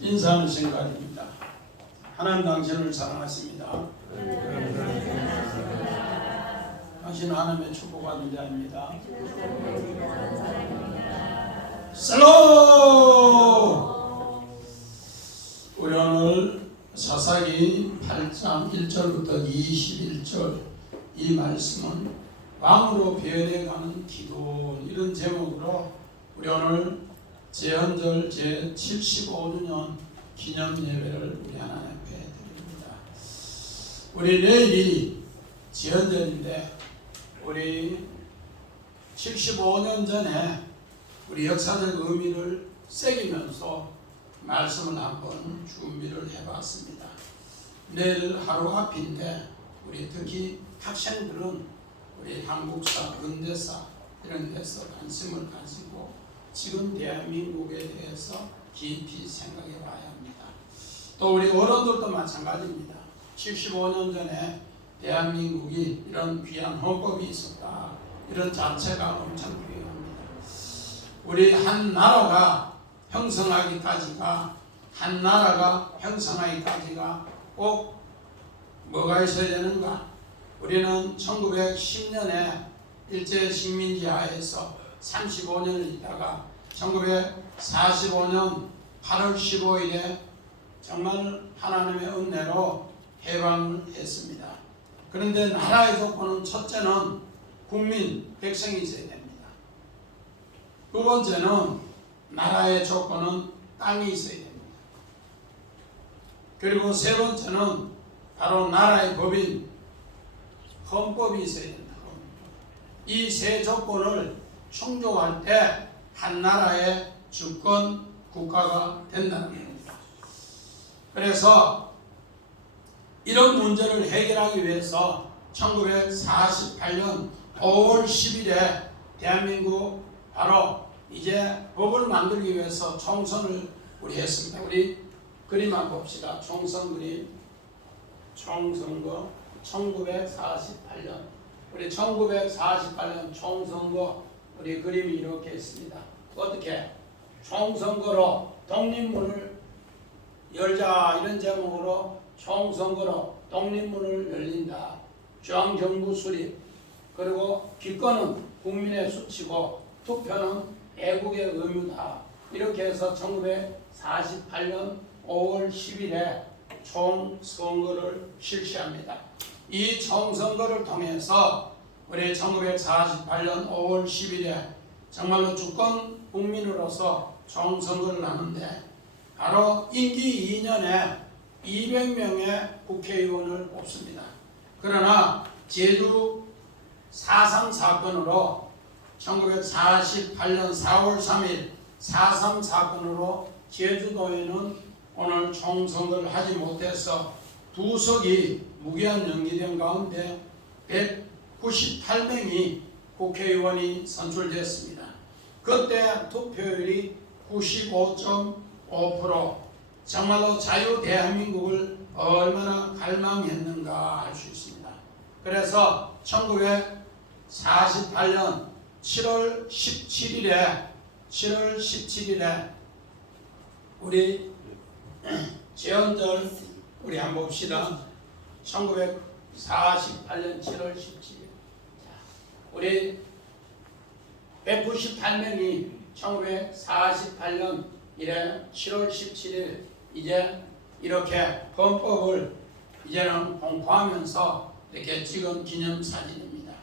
인사하는 시간입니다. 하나님 당신을 사랑하십니다. 당신은 하나님의 축복받는 자입니다. 슬로! 우리 오늘 사사기 8장 1절부터 21절 이 말씀은 왕으로 변해가는 기도, 이런 제목으로 우리 오늘 제헌절 제75주년 기념 예배를 우리 하나님 앞에 드립니다. 우리 내일이 제헌절인데 우리 75년 전에 우리 역사적 의미를 새기면서 말씀을 한번 준비를 해봤습니다. 내일 하루 앞인데 우리 특히 학생들은 우리 한국사, 근대사 이런 데서 관심을 가지고 지금 대한민국에 대해서 깊이 생각해 봐야 합니다. 또 우리 어른들도 마찬가지입니다. 75년 전에 대한민국이 이런 귀한 헌법이 있었다. 이런 자체가 엄청 중요합니다. 우리 한 나라가 형성하기까지가 꼭 뭐가 있어야 되는가? 우리는 1910년에 일제식민지 하에서 35년을 있다가 1945년 8월 15일에 정말 하나님의 은혜로 해방을 했습니다. 그런데 나라의 조건은 첫째는 국민, 백성이 있어야 됩니다. 두 번째는 나라의 조건은 땅이 있어야 됩니다. 그리고 세 번째는 바로 나라의 법인, 헌법이 있어야 된다. 이 세 조건을 충족할 때 한 나라의 주권 국가가 된다는 겁니다. 그래서 이런 문제를 해결하기 위해서 1948년 5월 10일에 대한민국 바로 이제 법을 만들기 위해서 총선을 우리 했습니다. 우리 그림 한번 봅시다. 총선 그림. 총선거 1948년. 우리 1948년 총선거 우리 그림이 이렇게 있습니다. 어떻게? 총선거로 독립문을 열자, 이런 제목으로 총선거로 독립문을 열린다. 중앙정부 수립. 그리고 기권은 국민의 수치고 투표는 애국의 의무다. 이렇게 해서 1948년 5월 10일에 총선거를 실시합니다. 이 총선거를 통해서 우리 1948년 5월 10일에 정말로 주권 국민으로서 총선거를 하는데 바로 임기 2년에 200명의 국회의원을 뽑습니다. 그러나 제주 4.3 사건으로 1948년 4월 3일 4.3 사건으로 제주도에는 오늘 총선거를 하지 못해서 두 석이 무기한 연기된 가운데 198명이 국회의원이 선출됐습니다. 그때 투표율이 95.5%, 정말로 자유 대한민국을 얼마나 갈망했는가 알 수 있습니다. 그래서 1948년 7월 17일에 우리 제헌절 우리 한번 봅시다. 1948년 7월 17일. 우리 198명이 1948년 7월 17일 이제 이렇게 헌법을 이제는 공포하면서 이렇게 찍은 기념사진입니다.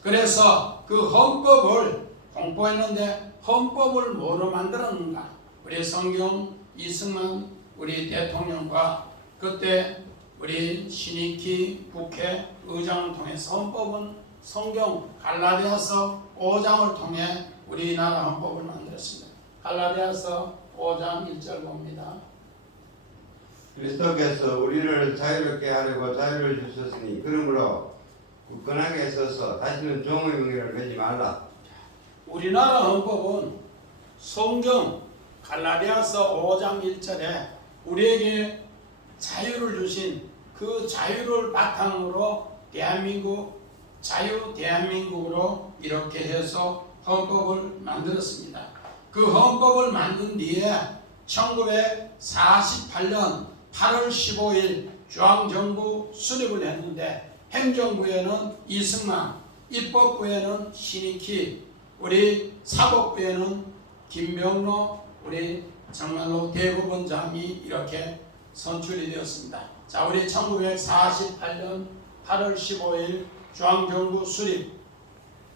그래서 그 헌법을 공포했는데 헌법을 뭐로 만들었는가? 우리 성경 이승만 우리 대통령과 그때 우리 신익희 국회 의장을 통해서 헌법은 성경 갈라디아서 5장을 통해 우리나라 헌법을 만들었습니다. 갈라디아서 5장 1절 봅니다. 그리스도께서 우리를 자유롭게 하려고 자유를 주셨으니 그러므로 굳건하게 서서 다시는 종의 명예를 매지 말라. 우리나라 헌법은 성경 갈라디아서 5장 1절에 우리에게 자유를 주신 그 자유를 바탕으로 대한민국으로 이렇게 해서 헌법을 만들었습니다. 그 헌법을 만든 뒤에 1948년 8월 15일 중앙정부 수립을 했는데 행정부에는 이승만, 입법부에는 신익희, 우리 사법부에는 김병로, 우리 정말로 대법원장이 이렇게 선출이 되었습니다. 자, 우리 1948년 8월 15일 중앙정부 수립,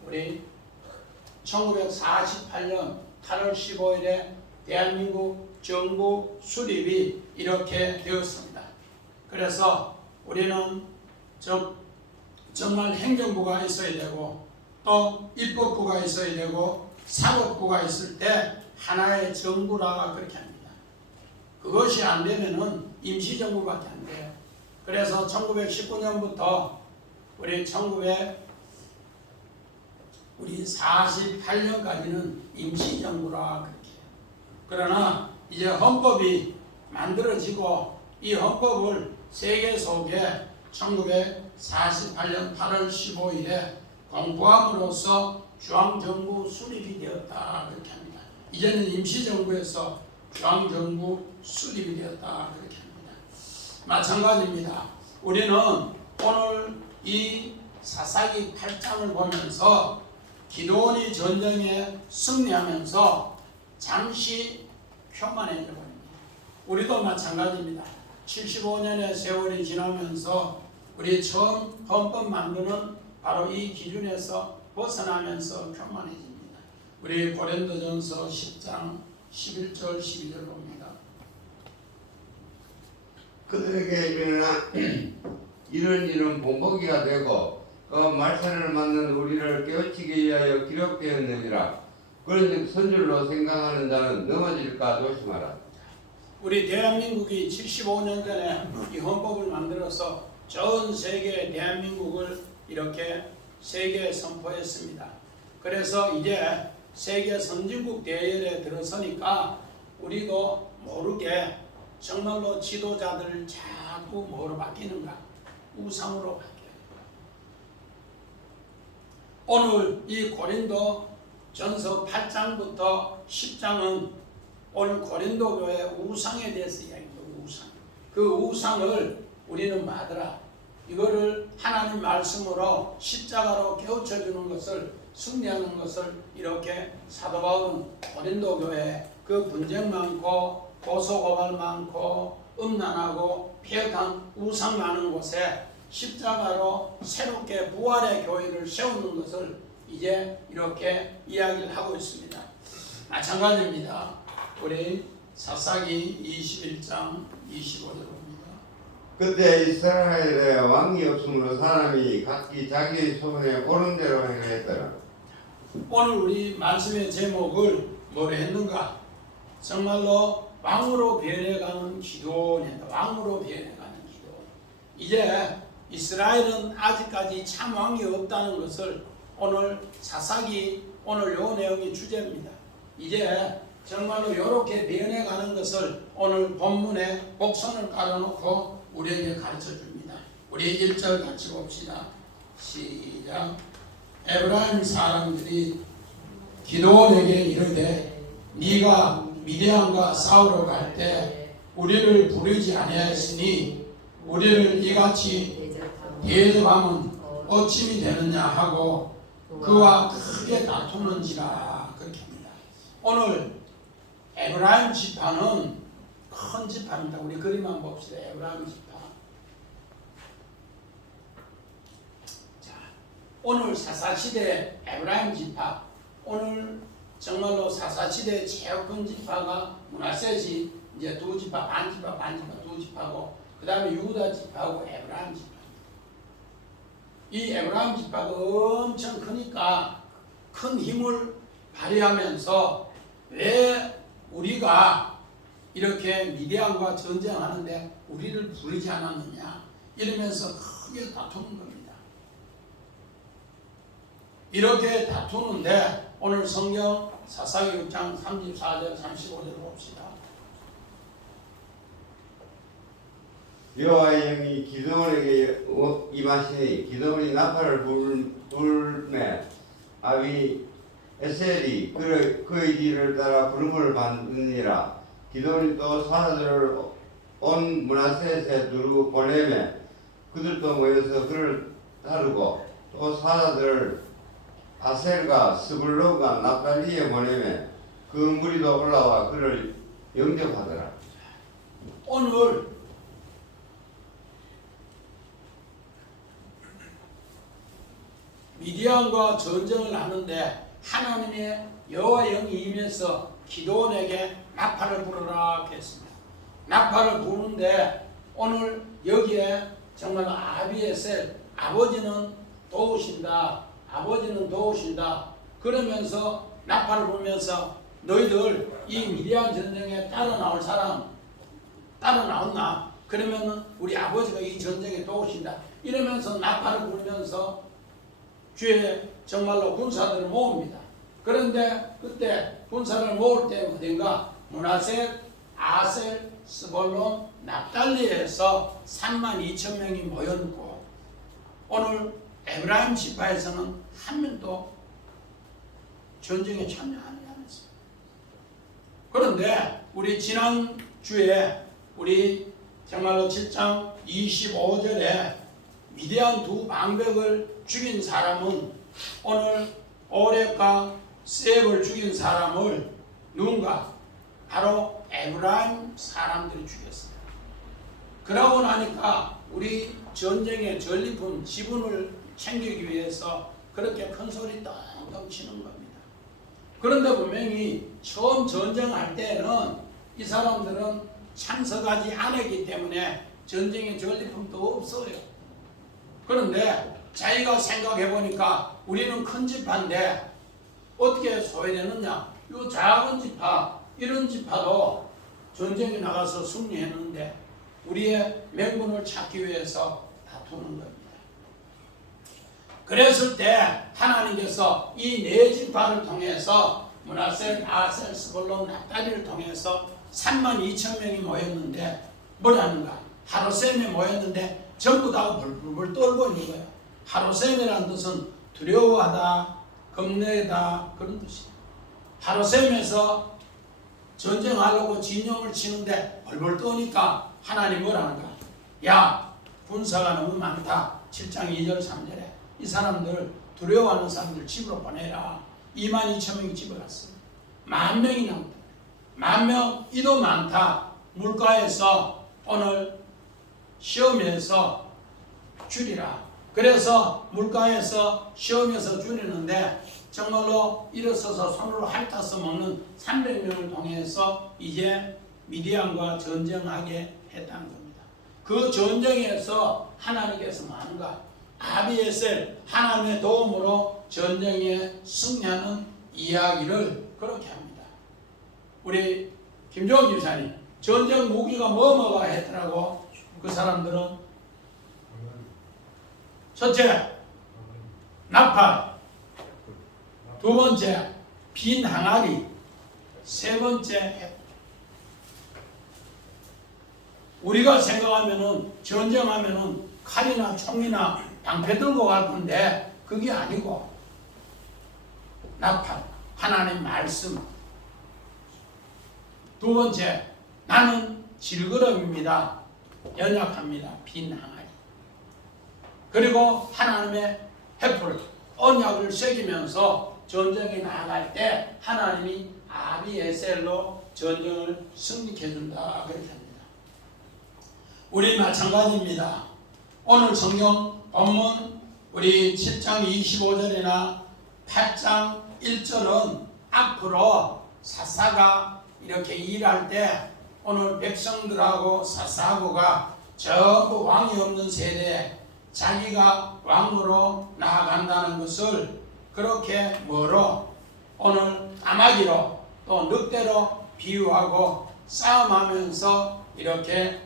우리 1948년 8월 15일에 대한민국 정부 수립이 이렇게 되었습니다. 그래서 우리는 정말 행정부가 있어야 되고 또 입법부가 있어야 되고 사법부가 있을 때 하나의 정부라 그렇게 합니다. 그것이 안 되면은 임시정부밖에 안 돼요. 그래서 1919년부터 우리 48년까지는 임시정부라 그렇게 해요. 그러나 이제 헌법이 만들어지고 이 헌법을 세계 속에 1948년 8월 15일에 공포함으로써 중앙정부 수립이 되었다 그렇게 합니다. 이제는 임시정부에서 중앙정부 수립이 되었다 그렇게 합니다. 마찬가지입니다. 우리는 오늘 이 사사기 8장을 보면서 기드온이 전쟁에 승리하면서 잠시 교만해져 버립니다. 우리도 마찬가지입니다. 75년의 세월이 지나면서 우리 처음 헌법 만드는 바로 이 기준에서 벗어나면서 교만해집니다. 우리 고린도전서 10장 11절 12절 봅니다. 그들에게 일어나 이런 일은 본보기가 되고 그 말씀을 맞는 우리를 깨우치기 위하여 기록되었느니라. 그런즉 선줄로 생각하는 자는 넘어질까 조심하라. 우리 대한민국이 75년 전에 이 헌법을 만들어서 전 세계에 대한민국을 이렇게 세계에 선포했습니다. 그래서 이제 세계 선진국 대열에 들어서니까 우리도 모르게 정말로 지도자들 자꾸 뭐로 바뀌는가? 우상으로 바뀌어요. 오늘 이 고린도 전서 8장부터 10장은 오늘 고린도 교회 우상에 대해서 이야기합니다. 우상. 그 우상을 우리는 받으라. 이거를 하나님 말씀으로 십자가로 깨우쳐 주는 것을 승리하는 것을 이렇게 사도 바울은 고린도 교회 그 분쟁 많고 고소고발 많고 음란하고 폐역한 우상 많은 곳에 십자가로 새롭게 부활의 교회를 세우는 것을 이제 이렇게 이야기를 하고 있습니다. 마찬가지입니다. 우리 사사기 21장 25절 봅니다. 그때 이스라엘에 왕이 없으므로 사람이 각기 자기 소원에 옳은 대로 행했더라. 오늘 우리 말씀의 제목을 뭐로 했는가? 정말로 왕으로 변해가는 기도원이다. 왕으로 변해가는 기도원. 이제 이스라엘은 아직까지 참 왕이 없다는 것을 오늘 사사기 오늘 요 내용이 주제입니다. 이제 정말로 이렇게 변해가는 것을 오늘 본문에 복선을 깔아놓고 우리에게 가르쳐 줍니다. 우리 1절 같이 봅시다. 시작. 에브라임 사람들이 기드온에게 이르되 네가 미디안과 싸우러 갈 때 우리를 부르지 아니하였으니 우리를 이같이 대접하면 어찌미 되느냐 하고 그와 크게 다투는지라 그렇게 합니다. 오늘 에브라임 지파는 큰 지파입니다. 우리 그림만 봅시다. 에브라임 지파. 자, 오늘 사사시대 에브라임 지파. 오늘 정말로 사사시대 제일 큰 지파가 므낫세 이제 두 지파, 반 지파 두 지파고 그 다음에 유다 지파하고 에브라임 지파. 이 에브라임 지파가 엄청 크니까 큰 힘을 발휘하면서 왜 우리가 이렇게 미디안과 전쟁하는데 우리를 부르지 않았느냐 이러면서 크게 다투는 겁니다. 이렇게 다투는데 오늘 성경 사사기 6장 34절 35절 봅시다. 여호와의 영이 기드온에게 임하시니 기드온이 나팔을 불매 아비 에셀이 그의 뒤를 따라 부름을 받느니라. 기도원이 또 사자들을 온 므낫셋에 두루 보내며 그들도 모여서 그를 따르고 또 사자들을 아셀과 스불론과 납달리에 보내며 그 무리도 올라와 그를 영접하더라. 오늘 미디안과 전쟁을 하는데 하나님의 여호와 영이 임해서 기도원에게 나팔을 불어라 했습니다. 나팔을 부르는데 오늘 여기에 정말 아비에셀 아버지는 도우신다. 아버지는 도우신다. 그러면서 나팔을 불면서 너희들 이 미디안 전쟁에 따라 나올 사람 따라 나왔나? 그러면은 우리 아버지가 이 전쟁에 도우신다. 이러면서 나팔을 불면서 주에 정말로 군사들을 모읍니다. 그런데 그때 군사를 모을 때 어딘가 므낫셋, 아셀, 스볼론, 납달리에서 32,000명이 모였고 오늘 에브라임 지파에서는 한 명도 전쟁에 참여 안 했어요. 그런데 우리 지난주에 우리 정말로 7장 25절에 미디안 두 방백을 죽인 사람은 오늘 오렙과 셉을 죽인 사람을 누군가 바로 에브라임 사람들이 죽였어요. 그러고 나니까 우리 전쟁의 전리품 지분을 챙기기 위해서 그렇게 큰 소리 떵떵 치는 겁니다. 그런데 분명히 처음 전쟁할 때는 이 사람들은 참석하지 않았기 때문에 전쟁의 전리품도 없어요. 그런데 자기가 생각해 보니까 우리는 큰 지파인데 어떻게 소외되느냐? 이 작은 지파, 이런 지파도 전쟁에 나가서 승리했는데 우리의 명분을 찾기 위해서 다투는 겁니다. 그랬을 때 하나님께서 이 네 지파를 통해서 므낫셋, 아셀, 스불론, 납달리를 통해서 32,000명이 모였는데 뭐라는가? 하루셈에 모였는데 전부 다 불불 떨고 있는 거예요. 하루셈이라는 뜻은 두려워하다, 겁내다 그런 뜻이에요. 하루셈에서 전쟁하려고 진영을 치는데 벌벌 떠니까 하나님 뭐라는가? 야, 군사가 너무 많다. 7장 2절 3절에 이 사람들 두려워하는 사람들 집으로 보내라. 22,000명이 집에 갔어요. 10,000명이 남다. 10,000명 이도 많다. 물가에서 오늘 시험에서 줄이라. 그래서 물가에서 시험에서 줄이는데 정말로 일어서서 손으로 핥아서 먹는 300명을 통해서 이제 미디안과 전쟁하게 했다는 겁니다. 그 전쟁에서 하나님께서 뭐 하는가? 아비에셀 하나님의 도움으로 전쟁에 승리하는 이야기를 그렇게 합니다. 우리 김종원 집사님 전쟁 무기가 뭐가 했더라고? 그 사람들은 첫째 나팔, 두 번째 빈 항아리, 세 번째 햇. 우리가 생각하면은 전쟁하면은 칼이나 총이나 방패 들고 갈 건데 그게 아니고 나팔, 하나님 말씀. 두 번째 나는 질그러입니다. 연약합니다. 빈 항아리. 그리고 하나님의 햇불, 언약을 새기면서 전쟁에 나아갈 때 하나님이 아비에셀로 전쟁을 승리해 준다 그렇게 합니다. 우리 마찬가지입니다. 오늘 성경 본문 우리 7장 25절이나 8장 1절은 앞으로 사사가 이렇게 일할 때 오늘 백성들하고 사사하고가 전부 왕이 없는 세대에 자기가 왕으로 나아간다는 것을 그렇게 뭐로 오늘 까마귀로 또 늑대로 비유하고 싸움하면서 이렇게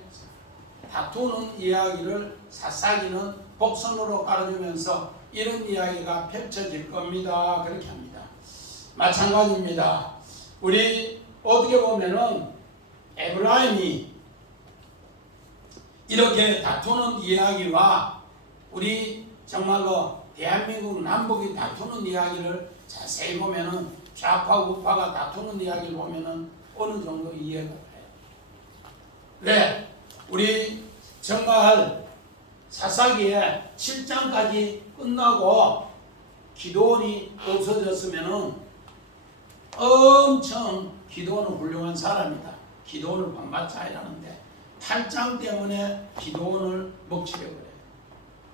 다투는 이야기를 사사기는 복선으로 깔아주면서 이런 이야기가 펼쳐질 겁니다. 그렇게 합니다. 마찬가지입니다. 우리 어떻게 보면은 에브라임이 이렇게 다투는 이야기와 우리 정말로 대한민국 남북이 다투는 이야기를 자세히 보면은 좌파 우파가 다투는 이야기를 보면은 어느 정도 이해가 돼요. 왜? 우리 정말 사사기에 7장까지 끝나고 기도원이 없어졌으면은 엄청 기도원은 훌륭한 사람이다. 기도원을 본받자 이라는데 8장 때문에 기도원을 먹히려고 그래요.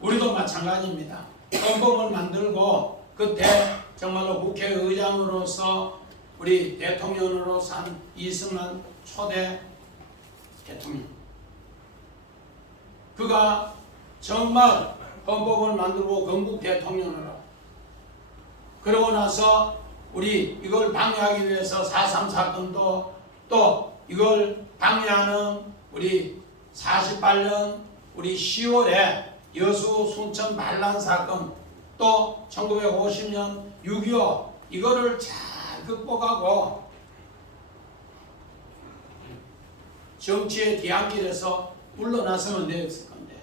우리도 마찬가지입니다. 헌법을 만들고 그때 정말로 국회의장으로서 우리 대통령으로서 한 이승만 초대 대통령, 그가 정말 헌법을 만들고 건국 대통령으로, 그러고 나서 우리 이걸 방해하기 위해서 4.3 사건도, 또 이걸 방해하는 우리 48년 우리 10월에 여수 순천 반란 사건, 또 1950년 6.25 이거를 잘 극복하고 정치의 뒤안길에서 물러났으면 되었을 건데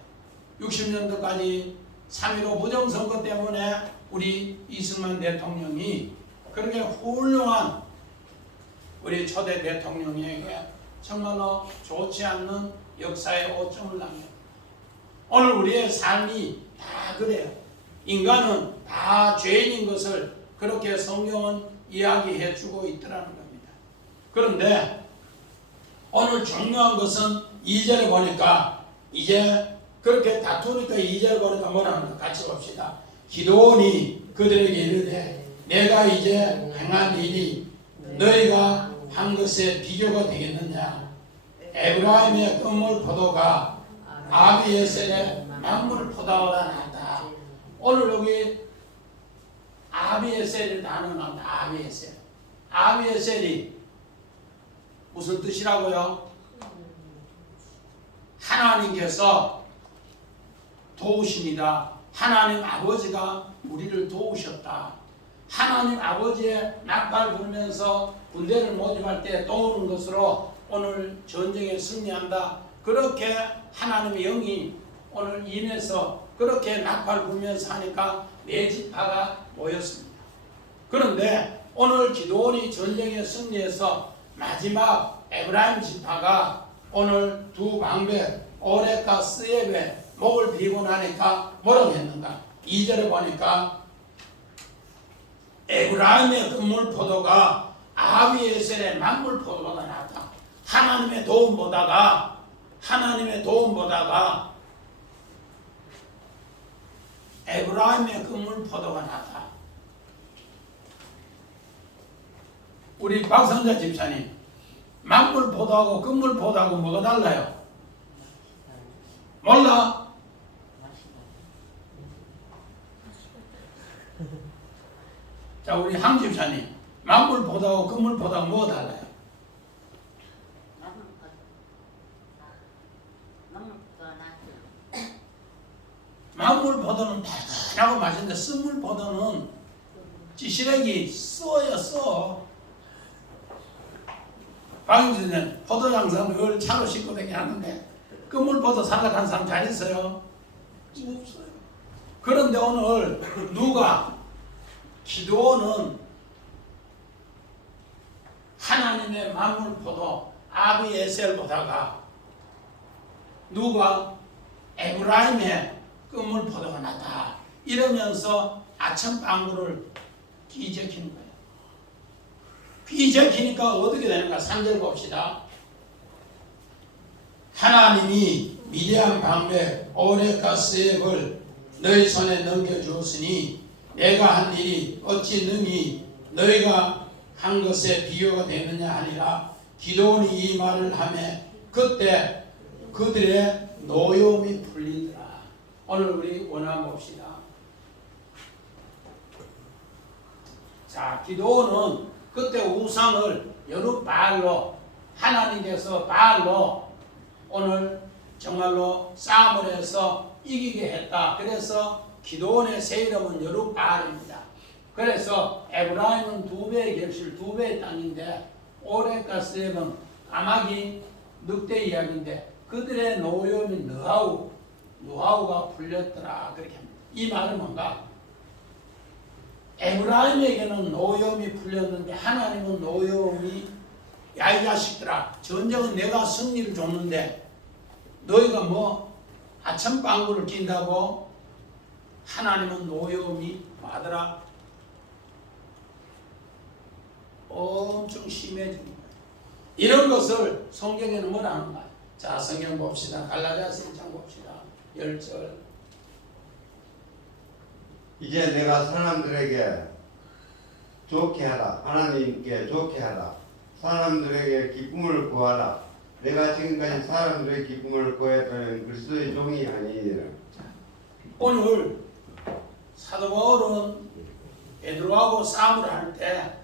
60년도까지 3.15 부정선거 때문에 우리 이승만 대통령이 그렇게 훌륭한 우리 초대 대통령에게 정말로 좋지 않는 역사의 오점을 남겨. 오늘 우리의 삶이 다 그래요. 인간은 다 죄인인 것을 그렇게 성경은 이야기해 주고 있더라는 겁니다. 그런데 오늘 중요한 것은 2절에 보니까, 이제 그렇게 다투니까 2절에 보니까 뭐라 하는가 같이 봅시다. 기도원이 그들에게 이르되 내가 이제 행한 일이 너희가 한 것에 비교가 되겠느냐. 에브라임의 끝물 포도가 아비에셀의 만물 포도보다 낫다. 오늘 여기 아비에셀이 나눠나온다. 아비에셀. 아비에셀이 무슨 뜻이라고요? 하나님께서 도우십니다. 하나님 아버지가 우리를 도우셨다. 하나님 아버지의 낙발 불면서 군대를 모집할 때 도우는 것으로 오늘 전쟁에 승리한다. 그렇게 하나님의 영이 오늘 임해서 그렇게 낙발 불면서 하니까 네 지파가 모였습니다. 그런데 오늘 기도원이 전쟁에 승리해서 마지막 에브라임 지파가 오늘 두 방배 오렉과 스옙에 목을 비고 나니까 뭐라고 했는가? 2절에 보니까 에브라임의 끝물 포도가 아비에셀의 만물 포도보다 낫다. 하나님의 도움보다가 에브라임의 끝물 포도가 낫다. 우리 박선자 집사님, 만물 포도하고 끝물 포도하고 뭐가 달라요? 몰라? 자, 우리 황 집사님, 만물 포도하고 끝물 포도하고 뭐가 달라요? 만물 포도는 달달하고 맛있는데 쓴물 포도는 찌시래기 써요, 써. 박영진은 포도 장사는 그걸 차로 싣고 다니게 하는데 끝물 포도 살락한 사람 잘 있어요? 없어요. 그런데 오늘 누가 기도원은 하나님의 만물 포도 아비에셀보다가 누가 에브라임의 끝물 포도가 낫다 이러면서 아첨방구를 기적히는 거예요. 기적히니까 어떻게 되는가? 3절 봅시다. 하나님이 미디안 방배 오렉과 스옙을 너희 손에 넘겨주었으니 내가 한 일이 어찌 능히 너희가 한 것에 비교가 되느냐 하니라. 기도원이 이 말을 하매 그때 그들의 노여움이 풀리더라. 오늘 우리 원함 봅시다. 자, 기도원은 그때 우상을 여러 바알로 하나님께서 바알로 오늘 정말로 싸움을 해서 이기게 했다. 그래서 기도원의 새 이름은 여러 바알입니다. 그래서 에브라임은 2배의 결실, 2배의 땅인데 오렉과 스옙은 까마귀 늑대 이야기인데 그들의 노여움이 노하우가 풀렸더라. 그렇게 합니다. 이 말은 뭔가? 에브라임에게는 노여움이 풀렸는데 하나님은 노여움이 야 이 자식들아, 전쟁은 내가 승리를 줬는데 너희가 뭐 아첨방구를 낀다고? 하나님은 노여움이 뭐하더라? 엄청 심해지는 거예요. 이런 것을 성경에는 뭐라 하는가? 자, 성경 봅시다. 갈라디아서 1장 봅시다. 10절. 이제 내가 사람들에게 좋게 하라. 하나님께 좋게 하라. 사람들에게 기쁨을 구하라. 내가 지금까지 사람들의 기쁨을 구했다는 그리스도의 종이 아니니라. 오늘 사도 바울은 베드로하고 싸움을 할 때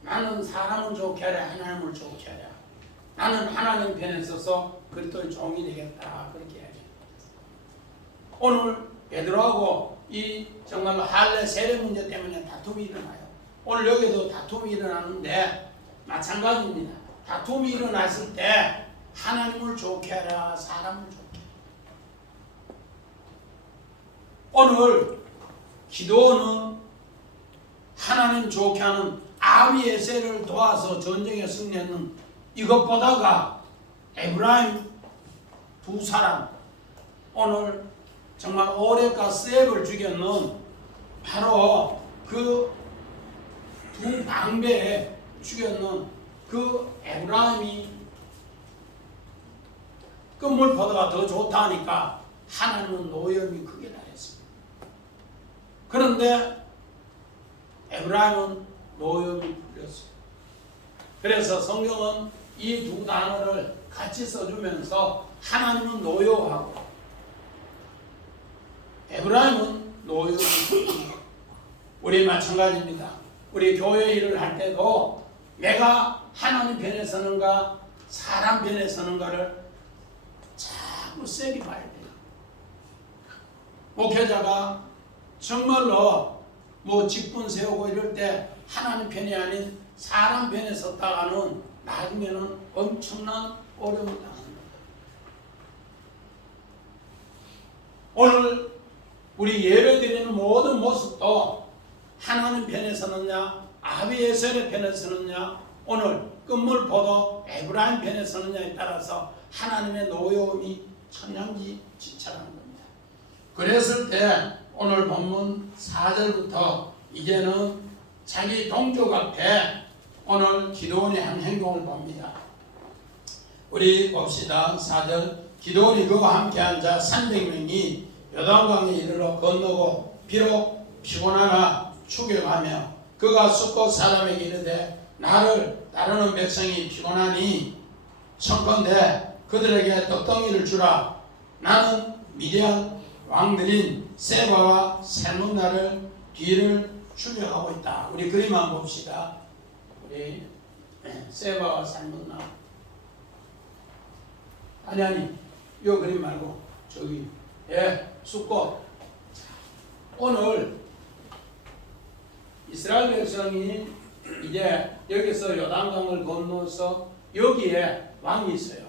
나는 사람을 좋게 하랴 하나님을 좋게 하랴, 나는 하나님 편에 서서 그리스도의 종이 되겠다, 그렇게 이야기합니다. 오늘 베드로하고 이 정말로 할례 세례 문제 때문에 다툼이 일어나요. 오늘 여기도 다툼이 일어나는데 마찬가지입니다. 다툼이 일어났을 때 하나님을 좋게 하라, 사람을 좋게 하라. 오늘 기도는 하나님 좋게 하는 아비에셀을 도와서 전쟁에 승리하는 이것보다가 에브라임 두 사람, 오늘 정말 오렉과 셉을 죽였는 바로 그 두 방배에 죽였는 그 에브라임이 끝물보다가 더 좋다니까 하나님은 노염이 크게 달했습니다. 그런데 에브라임은 노염이 풀렸어요. 그래서 성경은 이 두 단어를 같이 써주면서 하나님은 노여하고 에브라임은 노여이 풀립니다. 우리 마찬가지입니다. 우리 교회 일을 할 때도 내가 하나님 편에 서는가 사람 편에 서는가를 자꾸 세게 봐야 돼요. 목회자가 정말로 뭐 직분 세우고 이럴 때 하나님 편이 아닌 사람 편에 섰다가는 나중에는 엄청난 어려움을 당합니다. 오늘 우리 예배드리는 모든 모습도 하나님 편에 서느냐 아비에셀의 편에 서느냐 오늘 끝물포도 에브라임 편에 서느냐에 따라서 하나님의 노여움이 천양지차라는 겁니다. 그랬을 때 오늘 본문 4절부터 이제는 자기 동족 앞에 오늘 기도원의 한 행동을 봅니다. 우리 봅시다. 4절. 기도원이 그와 함께한 자 300명이 요단강에 이르러 건너고 비록 피곤하나 추격하며 그가 숫곳 사람에게 이르되 나를 따르는 백성이 피곤하니 청컨대 그들에게 떡덩이를 주라. 나는 미디안 왕들인 세바와 살문나를 뒤를 추격하고 있다. 우리 그림 한번 봅시다. 우리 세바와 살문나. 아니 요 그림 말고 저기 숫꽃. 오늘 이스라엘 백성이 이제 여기서 요단강을 건너서 여기에 왕이 있어요.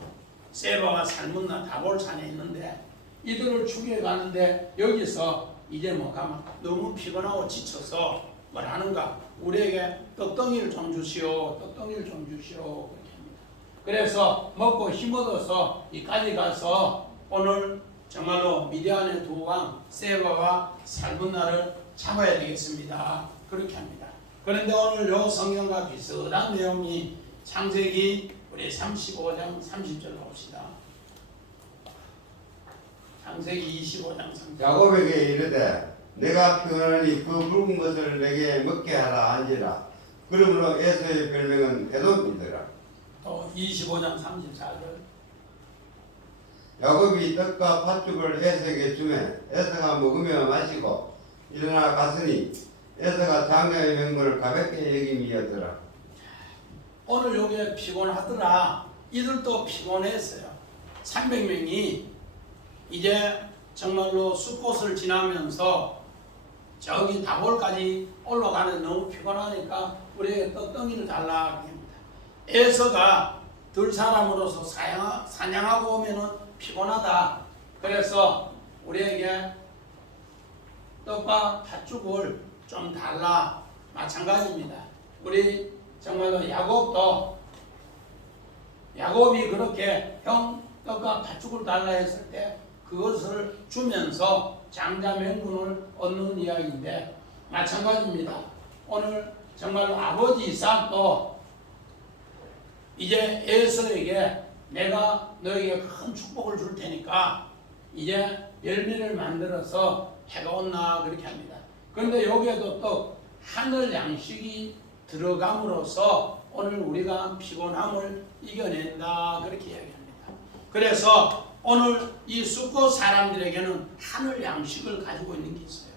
세바와 살문나 다볼산에 있는데 이들을 추격하는데 여기서 이제 뭐가 너무 피곤하고 지쳐서 뭘 하는가? 우리에게 떡덩이를 좀 주시오. 떡덩이를 좀 주시오. 그렇게 합니다. 그래서 먹고 힘 얻어서 이까지 가서 오늘 정말로 미디안의 두 왕 세바와 살문나를 잡아야 되겠습니다. 그렇게 합니다. 그런데 오늘 요 성경과 비슷한 내용이 창세기 우리 35장 30절 봅시다. 창세기 25장 30절. 야곱에게 이르되 내가 피곤하니 그 붉은 것을 내게 먹게 하라 한지라. 그러므로 에서의 별명은 에돔이더라. 또 25장 34절. 야곱이 떡과 팥죽을 에서에게 주매 에서가 먹으며 마시고 일어나 갔으니 에서가 장녀의 명분을 가볍게 여김이었더라. 오늘 여기에 피곤하더라. 이들도 피곤했어요. 300명이 이제 정말로 숲곳을 지나면서 저기 다볼까지 올라가는 너무 피곤하니까 우리에게 떡덩이를 달라 합니다. 에서가 들 사람으로서 사냥하고 오면은 피곤하다. 그래서 우리에게 떡과 팥죽을 좀 달라. 마찬가지입니다. 우리 정말로 야곱도 야곱이 그렇게 형 떡과 팥죽을 달라 했을 때 그것을 주면서 장자 명분을 얻는 이야기인데 마찬가지입니다. 오늘 정말로 아버지 이삭도 이제 에서에게 내가 너에게 큰 축복을 줄 테니까 이제 열매를 만들어서 해가 온나 그렇게 합니다. 그런데 여기에도 또 하늘 양식이 들어감으로써 오늘 우리가 피곤함을 이겨낸다 그렇게 이야기합니다. 그래서 오늘 이 숫곳 사람들에게는 하늘 양식을 가지고 있는 게 있어요.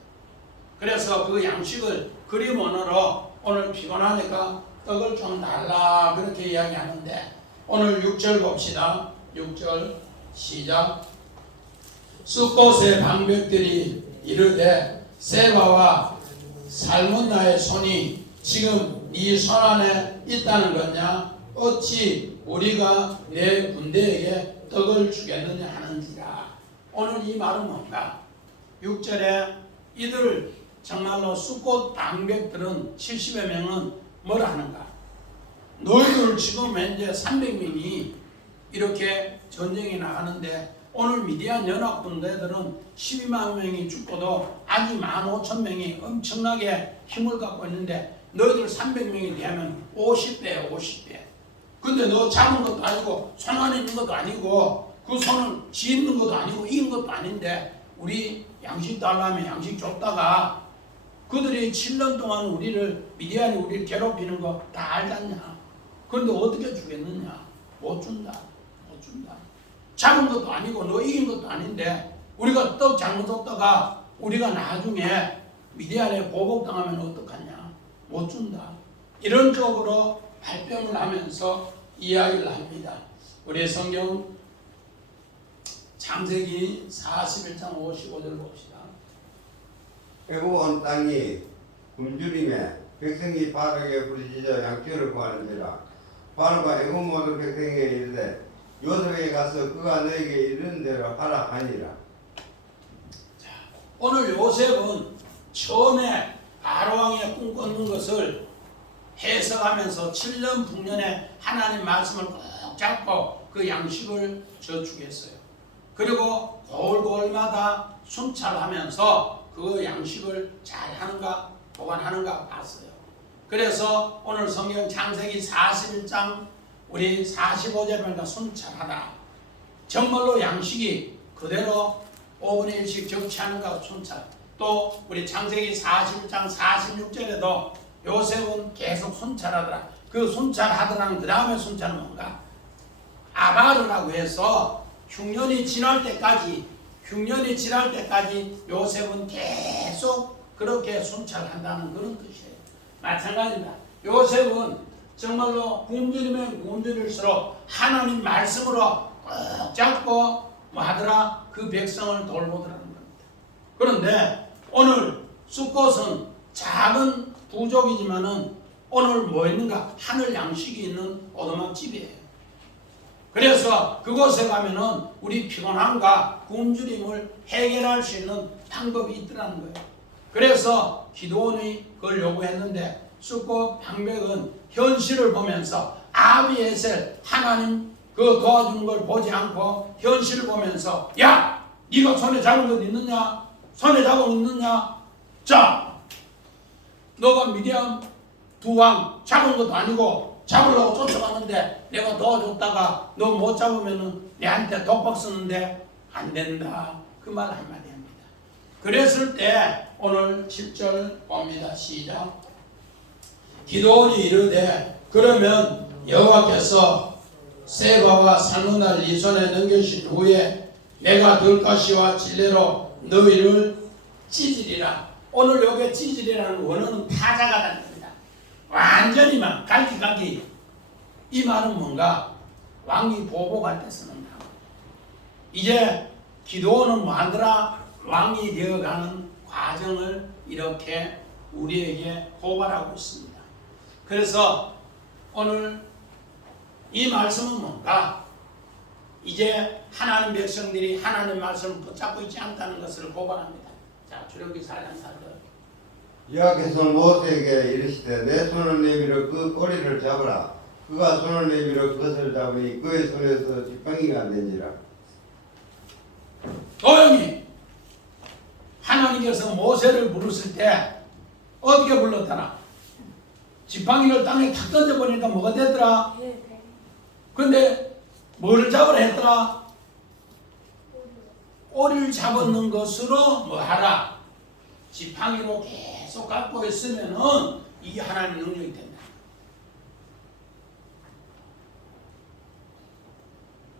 그래서 그 양식을 그림원으로 오늘 피곤하니까 떡을 좀 달라 그렇게 이야기하는데 오늘 6절 봅시다. 6절 시작. 숫곳의 방백들이 이르되 세바와 살문나의 손이 지금 네 손 안에 있다는 거냐? 어찌 우리가 내 군대에게 떡을 주겠느냐 하는지라. 오늘 이 말은 뭔가? 6절에 이들 정말로 숫곳 방백들은 70여 명은 뭐라 하는가? 너희들 지금 현재 300명이 이렇게 전쟁에 나가는데 오늘 미디안 연합 군대들은 12만 명이 죽고도 아직 15,000명이 엄청나게 힘을 갖고 있는데 너희들 300명이 되면 50배 50배. 근데 너 잡은 것도 아니고 손 안에 있는 것도 아니고 그 손을 쥐는 것도 아니고 이긴 것도 아닌데 우리 양식 달라면 양식 줬다가 그들이 7년 동안 우리를 미디안이 우리를 괴롭히는 거 다 알잖냐. 그런데 어떻게 주겠느냐? 못 준다. 못 준다. 잡은 것도 아니고 너 이긴 것도 아닌데 우리가 떡 잘못 줬다가 우리가 나중에 미디안에 보복당하면 어떡하냐? 못 준다. 이런 쪽으로 발뺌을 하면서 이야기를 합니다. 우리 성경 창세기 41장 55절 봅시다. 애굽 온 땅이 굶주림에 백성이 바로에게 부르짖어 양식을 구하는지라. 바로가 애굽 모든 백성에게 이르되 요셉에게 가서 그가 너에게 이르는 대로 하라 하니라. 자, 오늘 요셉은 처음에 바로왕의 꿈 꿨는 것을 해석하면서 7년 북년에 하나님 말씀을 꼭 잡고 그 양식을 저축했어요. 그리고 고을고을마다 순찰하면서 그 양식을 잘 하는가 보관하는가 봤어요. 그래서 오늘 성경 창세기 41장 우리 45절에 보니까 순찰하다. 정말로 양식이 그대로 5분의 1씩 적치하는가 순찰. 또 우리 창세기 41장 46절에도 요셉은 계속 순찰하더라. 그 순찰하더라는 그 다음에 순찰은 뭔가? 아바르라고 해서 흉년이 지날 때까지 요셉은 계속 그렇게 순찰한다는 그런 뜻이에요. 마찬가지입니다. 요셉은 정말로 굶주리면 굶주릴수록 하나님 말씀으로 꼭 잡고 뭐 하더라? 그 백성을 돌보더라는 겁니다. 그런데 오늘 숫곳은 작은 부족이지만은 오늘 뭐 있는가? 하늘 양식이 있는 오두막 집이에요. 그래서 그곳에 가면은 우리 피곤함과 굶주림을 해결할 수 있는 방법이 있더라는 거예요. 그래서 기도원이 그걸 요구했는데 숫곳 방백은 현실을 보면서 아비에셀 하나님 그 도와주는 걸 보지 않고 현실을 보면서 야! 네가 손에 잡은 것 있느냐? 손에 잡은 것 있느냐? 자! 너가 미디안 두 왕 잡은 것도 아니고 잡으려고 쫓아가는데 내가 도와줬다가 너 못 잡으면은 내한테 독박 쓰는데 안 된다. 그 말 한마디 합니다. 그랬을 때 오늘 7절 봅니다. 시작. 기도원이 이르되 그러면 여호와께서 세바와 살문나를 네 손에 넘겨주신 후에 내가 들가시와 질레로 너희를 찢으리라. 오늘 여기 찢으리라는 원어는 타자가 다른 겁니다. 완전히 막 갈기갈기. 이 말은 뭔가? 왕이 보복할 때 쓰는 말. 이제 기도원은 뭐하더라? 왕이 되어가는 과정을 이렇게 우리에게 고발하고 있습니다. 그래서 오늘 이 말씀은 뭔가? 이제 하나님 백성들이 하나님 말씀을 붙잡고 있지 않다는 것을 고발합니다. 자, 출애굽기 4장 4절. 여호와께서 모세에게 이르시되 내 손을 내밀어 그 꼬리를 잡으라. 그가 손을 내밀어 그것을 잡으니 그의 손에서 지팡이가 되니라. 조용히. 하나님께서 모세를 부르실 때 어떻게 불렀더라? 지팡이를 땅에 탁 던져보니까 뭐가 되더라? 근데 뭐를 잡으라 했더라? 꼬리를 잡는 것으로 뭐 하라? 지팡이로 계속 갖고 있으면은 이게 하나님의 능력이 된다.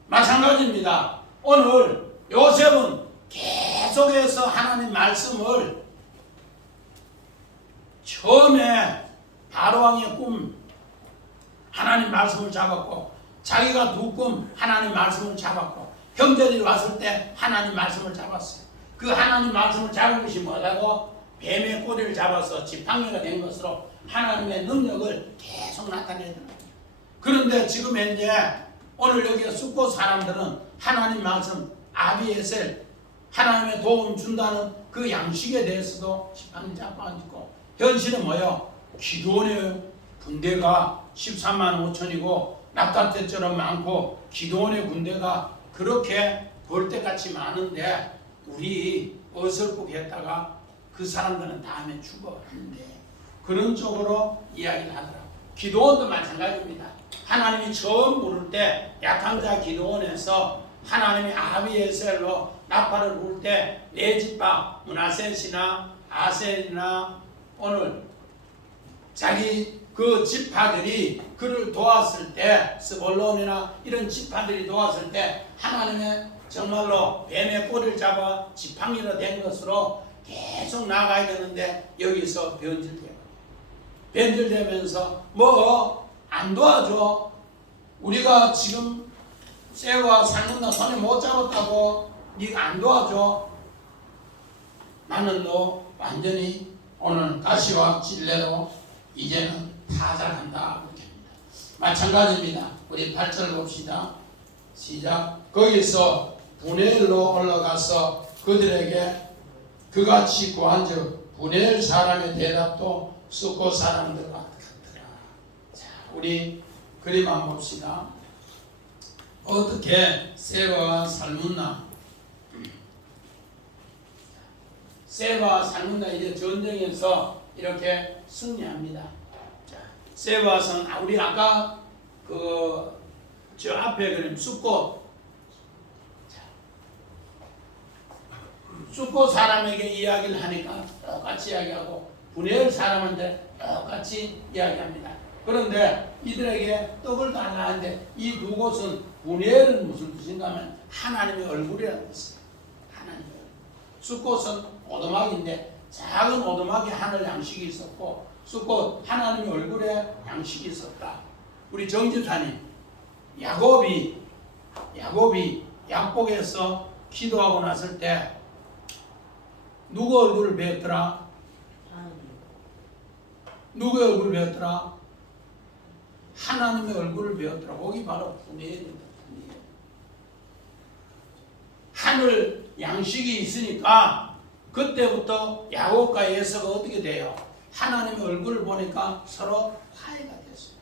마찬가지입니다. 오늘 요셉은 계속해서 하나님 말씀을 처음에 바로왕의 꿈 하나님 말씀을 잡았고 자기가 두 꿈 하나님 말씀을 잡았고 형제들이 왔을 때 하나님 말씀을 잡았어요. 그 하나님 말씀을 잡은 것이 뭐라고? 뱀의 꼬리를 잡아서 지팡이가 된 것으로 하나님의 능력을 계속 나타내더라고요. 그런데 지금 현재 오늘 여기 숫곳 사람들은 하나님 말씀 아비에셀 하나님의 도움 준다는 그 양식에 대해서도 지팡이 잡고 앉고 현실은 뭐예요? 기도원의 군대가 13만 5천이고 낙타떼처럼 많고 기도원의 군대가 그렇게 벌떼같이 많은데 우리 어설프게 했다가 그 사람들은 다음에 죽어갔는데 그런 쪽으로 이야기를 하더라고요. 기도원도 마찬가지입니다. 하나님이 처음 부를 때 약한 자 기도원에서 하나님이 아비에셀로 나팔을 불 때 네 지파 므낫셋이나 아셀이나 오늘 자기 그 지파들이 그를 도왔을 때 스볼론이나 이런 지파들이 도왔을 때 하나님의 정말로 뱀의 꼬리를 잡아 지팡이로 된 것으로 계속 나가야 되는데 여기서 변질되면서 뭐 안 도와줘. 우리가 지금 새와 살문나 손에 못 잡았다고 네가 안 도와줘. 나는 너 완전히 오늘 가시와 진례로 이제는 타작한다. 그렇게 합니다. 마찬가지입니다. 우리 8절 봅시다. 시작. 거기서 분엘로 올라가서 그들에게 그같이 구한즉 분엘 사람의 대답도 숫곳 사람들과 같더라. 자, 우리 그림 한번 봅시다. 어떻게 세바와 살문나 이제 전쟁에서 이렇게 승리합니다. 자, 세바선 우리 아까 저 앞에 그림 숫곳 사람에게 이야기를 하니까 똑같이 이야기하고 분엘 사람한테 똑같이 이야기합니다. 그런데 이들에게 떡을 달라 하는데 이 두 곳은 분엘은 무슨 뜻인가 하면 하나님의 얼굴이라는 뜻이에요. 하나님의 얼굴. 숫곳은 오두막인데 작은 오두막에 하늘 양식이 있었고 숫곳 하나님의 얼굴에 양식이 있었다. 우리 정집사님 야곱이 약복에서 기도하고 났을 때 누구 얼굴을 배웠더라? 누구의 얼굴을 배웠더라? 하나님의 얼굴을 배웠더라. 거기 바로 분해입니다. 하늘 양식이 있으니까 그때부터 야곱과 에서가 어떻게 돼요? 하나님의 얼굴을 보니까 서로 화해가 됐어요.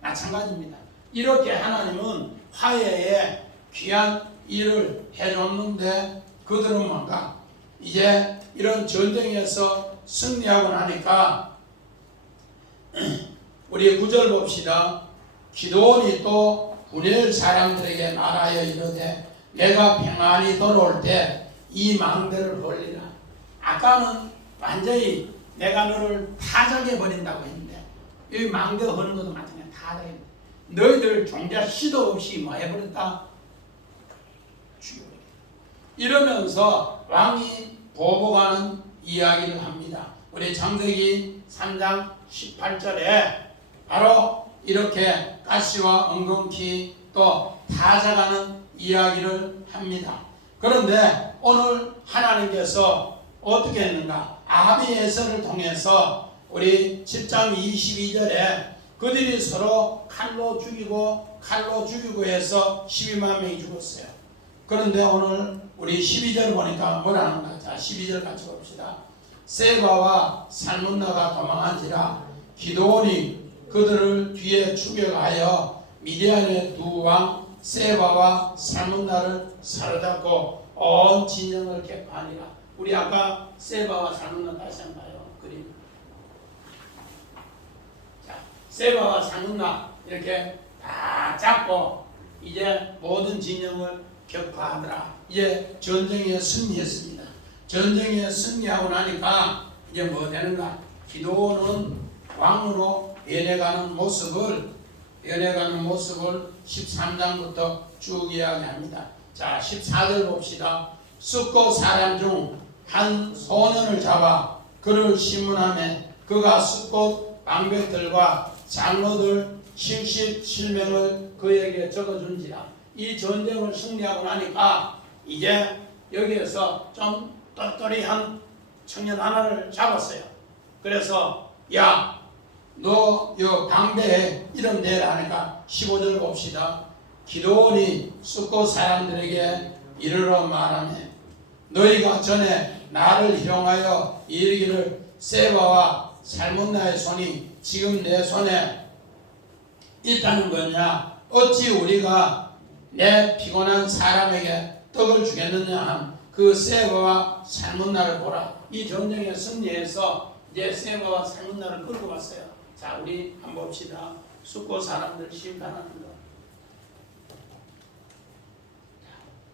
마찬가지입니다. 이렇게 하나님은 화해에 귀한 일을 해줬는데 그들은 뭔가 이제 이런 전쟁에서 승리하고 나니까 우리 9절 봅시다. 기도원이 또 분엘 사람들에게 말하여 이르되 내가 평안히 돌아올 때 이 망대를 벌리라. 아까는 완전히 내가 너를 타작해 버린다고 했는데 이 망대 허는 것도 마찬가지야. 타작해. 너희들 종자 시도 없이 뭐 해버렸다? 죽여버렸다. 이러면서 왕이 보복하는 이야기를 합니다. 우리 창세기 3장 18절에 바로 이렇게 가시와 엉겅퀴 또 타작하는 이야기를 합니다. 그런데 오늘 하나님께서 어떻게 했는가? 아비에셀을 통해서 우리 10장 22절에 그들이 서로 칼로 죽이고 해서 12만 명이 죽었어요. 그런데 오늘 우리 12절 보니까 뭐라는가? 자, 12절 같이 봅시다. 세바와 살문나가 도망한지라 기도원이 그들을 뒤에 추격하여 미디안의 두 왕 세바와 살문나를 사로잡고 온 진영을 격파하니라. 우리 아까 세바와 살문나 다시 한번 봐요. 그림. 자, 세바와 살문나 이렇게 다 잡고 이제 모든 진영을 격파하더라. 이제 전쟁에 승리했습니다. 전쟁에 승리하고 나니까 이제 뭐 되는가? 기도는 왕으로 변해가는 모습을 13장부터 쭉 이야기합니다. 자, 14절 봅시다. 숫곳 사람 중 한 소년을 잡아 그를 심문하며 그가 숫곳 방백들과 장로들 77명을 그에게 적어준지라. 이 전쟁을 승리하고 나니까 이제 여기에서 좀 똘똘이한 청년 하나를 잡았어요. 그래서 야, 너 요 방배에 이름 내라 하니까 15절 봅시다. 기도원이 숫곳 사람들에게 이르러 말하며 너희가 전에 나를 희롱하여 이르기를 세바와 살문나의 손이 지금 내 손에 있다는 거냐? 어찌 우리가 내 피곤한 사람에게 떡을 주겠느냐 한 그 세바와 살문나를 보라. 이 전쟁에 승리해서 이제 세바와 살문나를 끌고 왔어요. 자, 우리 한번 봅시다. 숫곳 사람들 심판하는 거.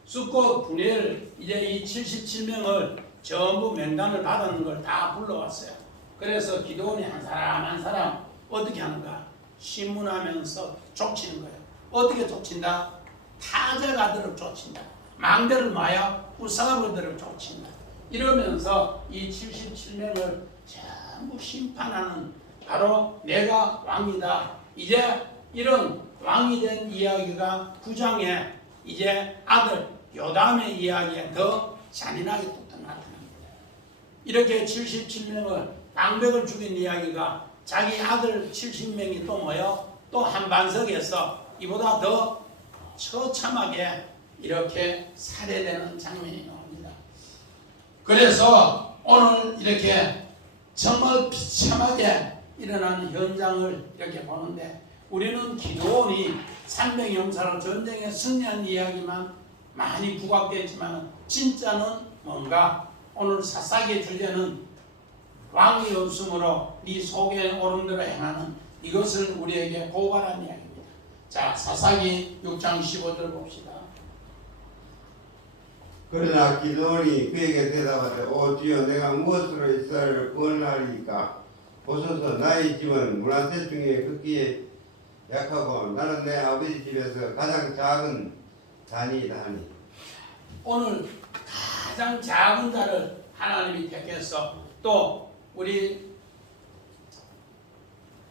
숫곳 분해를 이제 이 77명을 전부 명단을 받은 걸 다 불러왔어요. 그래서 기도원이 한 사람 한 사람 어떻게 하는가? 신문하면서 쫓치는 거예요. 어떻게 쫓친다? 타작아들을 쫓친다. 망대를 마야 부사가들을 쫓친다. 이러면서 이 77명을 전부 심판하는 바로 내가 왕이다. 이제 이런 왕이 된 이야기가 9장에 이제 아들 요담의 이야기에 더 잔인하게 또 나타납니다. 이렇게 77명을 방백을 죽인 이야기가 자기 아들 70명이 또 뭐요? 또 한반석에서 이보다 더 처참하게 이렇게 살해되는 장면이 나옵니다. 그래서 오늘 이렇게 정말 비참하게 일어나는 현장을 이렇게 보는데 우리는 기도원이 300용사로 전쟁에 승리한 이야기만 많이 부각되지만 진짜는 뭔가? 오늘 사사기의 주제는 왕이 없으므로 네 속에 오른 대로 행하는 이것을 우리에게 고발한 이야기입니다. 자, 사사기 6장 15절 봅시다. 그러나 기도원이 그에게 대답하되 오 주여 내가 무엇으로 이스라엘을 구원하리까? 보소서 나의 집은 문화세 중에 극기에 약하고 나는 내 아버지 집에서 가장 작은 단이다 하니. 오늘 가장 작은 자를 하나님이 택해서 또 우리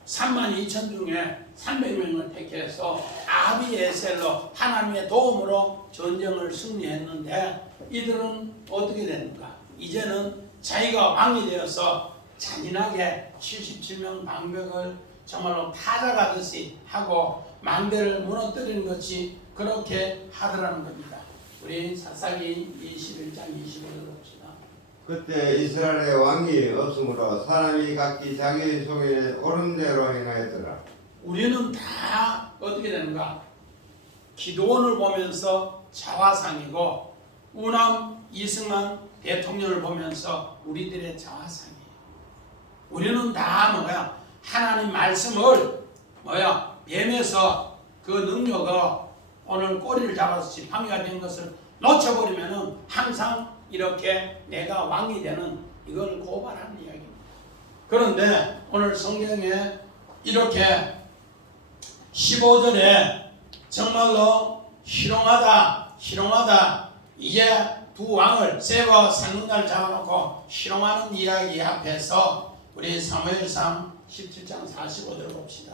32,000 중에 300명을 택해서 아비에셀로 하나님의 도움으로 전쟁을 승리했는데 이들은 어떻게 되는가? 이제는 자기가 왕이 되어서 잔인하게 77명 방백을 정말로 타작하듯이 하고 망대를 무너뜨리는 것이 그렇게 하더라는 겁니다. 우리 사사기 21장 25절 봅시다. 그때 이스라엘의 왕이 없으므로 사람이 각기 자기 속에 옳은 대로 행하였더라. 우리는 다 어떻게 되는가? 기도원을 보면서 자화상이고 우남 이승만 대통령을 보면서 우리들의 자화상이에요. 우리는 다 뭐야? 하나님 말씀을 뭐야? 뱀에서 그 능력으로 오늘 꼬리를 잡아서 지팡이가 된 것을 놓쳐버리면은 항상 이렇게 내가 왕이 되는 이걸 고발하는 이야기입니다. 그런데 오늘 성경에 이렇게 15절에 정말로 희롱하다 이제 두 왕을 세바와 살문나를 잡아놓고 희롱하는 이야기 앞에서 우리 사무엘상 17장 45절 봅시다.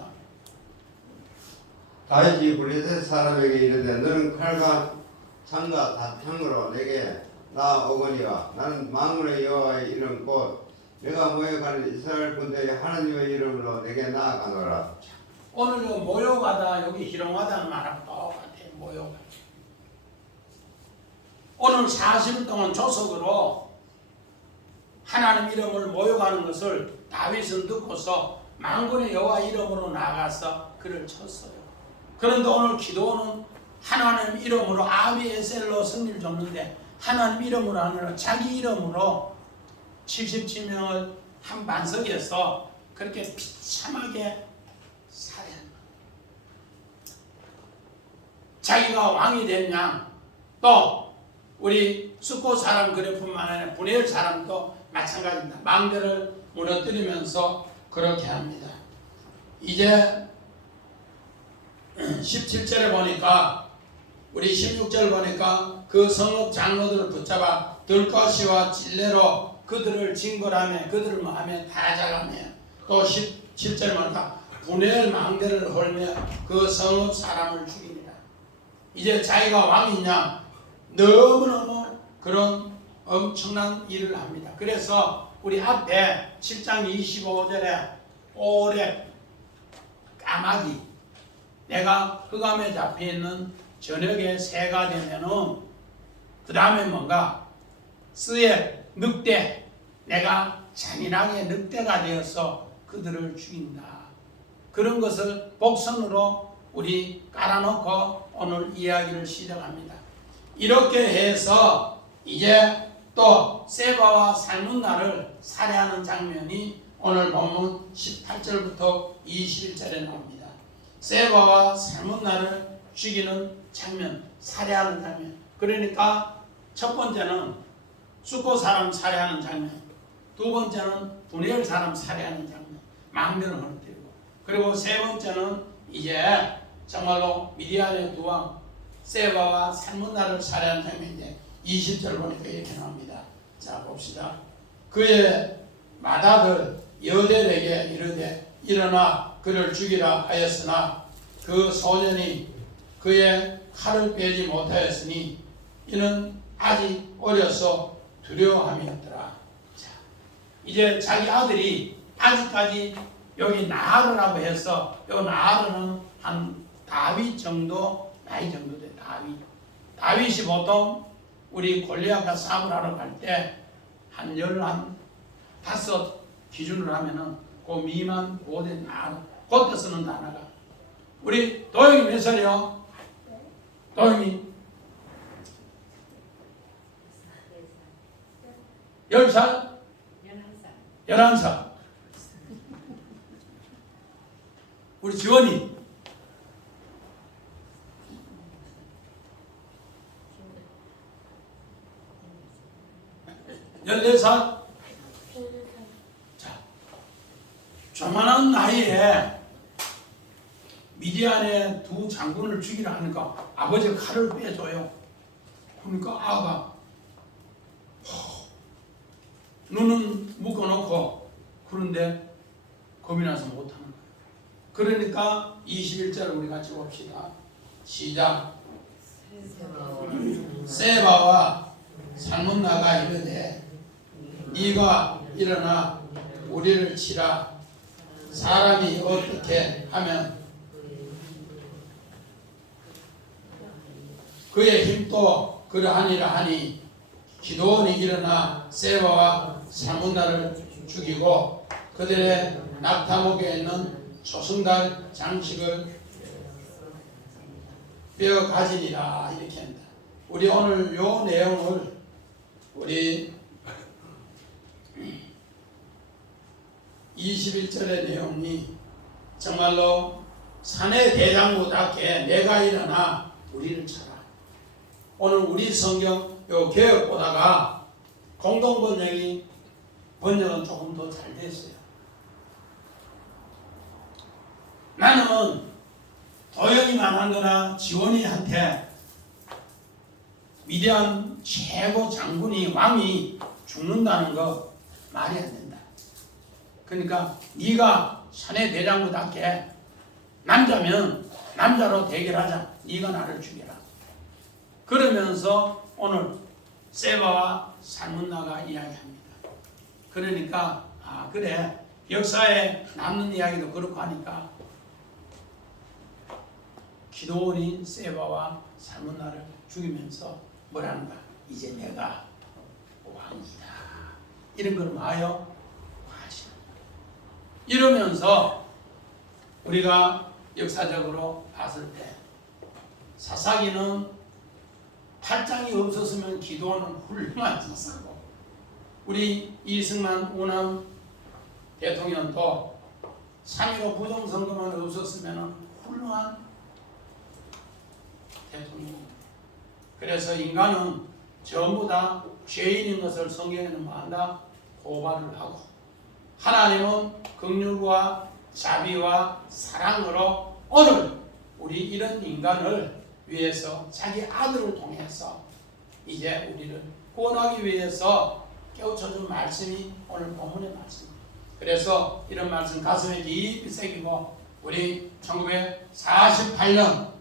다윗이 블레셋 사람에게 이르되 너는 칼과 창과 다창으로 내게 나오거니와 나는 만군의 여호와의 이름 곧 내가 모욕하는 이스라엘 군대의 하나님의 이름으로 내게 나아가노라. 오늘 그 모욕하다 여기 희롱하다는 말하고 똑같아요. 모욕하다. 오늘 40일 동안 조석으로 하나님 이름을 모욕하는 것을 다윗은 듣고서 만군의 여호와 이름으로 나가서 그를 쳤어요. 그런데 오늘 기도는 하나님 이름으로 아비에셀로 승리를 줬는데 하나님 이름으로 아니라 자기 이름으로 77명을 한 반석에서 그렇게 비참하게 살해한 거예요. 자기가 왕이 된 양, 또 우리 숙고 사람 그래뿐만 아니라 분해열 사람도 마찬가지입니다. 망대를 무너뜨리면서 그렇게 합니다. 이제 17절에 보니까 우리 16절 보니까 그 성읍 장로들을 붙잡아 들가시와 찔레로 그들을 징벌하며 그들을 뭐하며 다 잡아며 또 17절 보니까 분해열 망대를 헐며 그 성읍 사람을 죽입니다. 이제 자기가 왕이냐 너무너무 그런 엄청난 일을 합니다. 그래서 우리 앞에 7장 25절에 오래 까마귀 내가 흑암에 잡혀있는 저녁에 새가 되면은 그 다음에 뭔가 스에 늑대 내가 잔인하게 늑대가 되어서 그들을 죽인다. 그런 것을 복선으로 우리 깔아놓고 오늘 이야기를 시작합니다. 이렇게 해서 이제 또 세바와 살문나를 살해하는 장면이 오늘 본문 18절부터 21절에 나옵니다. 세바와 살문나를 죽이는 장면, 살해하는 장면. 그러니까 첫 번째는 숙고 사람 살해하는 장면, 두 번째는 분해열 사람 살해하는 장면, 망대를 허물뜨리고, 그리고 세 번째는 이제 정말로 미디안의 두 왕 세바와 살문나를 살해하는 장면인데 20절 보니까 이렇게 나옵니다. 자 봅시다. 그의 맏아들 여델에게 이르되 일어나 그를 죽이라 하였으나 그 소년이 그의 칼을 빼지 못하였으니 이는 아직 어려서 두려워함이었더라. 자, 이제 자기 아들이 아직까지 여기 나하르라고 해서 이 나하르는 한 다윗 정도 나이 정도 돼. 다윗이 보통 우리 골리앗과 싸움을 하러 갈 때 한 15 기준으로 하면은 그 미만 고된 나하르 그때 쓰는 단어가 우리 도영이 몇 살이요? 도영이 10살? 11살. 우리 지원이 14살? 자, 조만한 나이에 미디안의 두 장군을 죽이라 하니까 아버지가 칼을 빼줘요. 그러니까 아가 눈은 묶어놓고 그런데 겁이 나서 못하는 거예요. 그러니까 21절을 우리 같이 봅시다. 시작. 세바와 살문나가 이르되 네가 일어나 우리를 치라. 사람이 어떻게 하면 그의 힘도 그러하니라 하니 기도원이 일어나 세바와 살문나를 죽이고 그들의 낙타목에 있는 초승달 장식을 빼어 가지니라. 이렇게 합니다. 우리 오늘 요 내용을 우리 21절의 내용이 정말로 사내 대장부답게 내가 일어나 우리를 쳐라. 오늘 우리 성경 요 개혁 보다가 공동 번역은 조금 더 잘 됐어요. 나는 도영이만 한 거나 지원이한테 미디안 최고 장군이 왕이 죽는다는 거 말이 안 된다. 그러니까 네가 사내 대장부답게 남자면 남자로 대결하자. 네가 나를 죽여라. 그러면서 오늘 세바와 살문나가 이야기합니다. 그러니까 그래 역사에 남는 이야기도 그렇고 하니까 기도원인 세바와 살문나를 죽이면서 뭐라는가? 이제 내가 왕이다. 이런 걸 봐요. 이러면서 우리가 역사적으로 봤을 때 사사기는 8장이 없었으면 기도는 훌륭한 사사고, 우리 이승만 오남 대통령도 3.15 부정선거만 없었으면 훌륭한 대통령입니다. 그래서 인간은 전부 다 죄인인 것을 성경에는 만다 고발을 하고, 하나님은 긍휼과 자비와 사랑으로 오늘 우리 이런 인간을 위해서 자기 아들을 통해서 이제 우리를 구원하기 위해서 깨우쳐준 말씀이 오늘 본문의 말씀입니다. 그래서 이런 말씀 가슴에 깊이 새기고 우리 1948년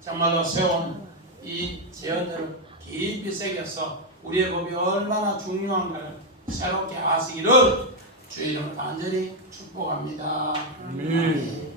정말로 세운 이 제언들을 깊이 새겨서 우리의 법이 얼마나 중요한가를 새롭게 아시기를 주의 이름으로 간절히 축복합니다. 아멘.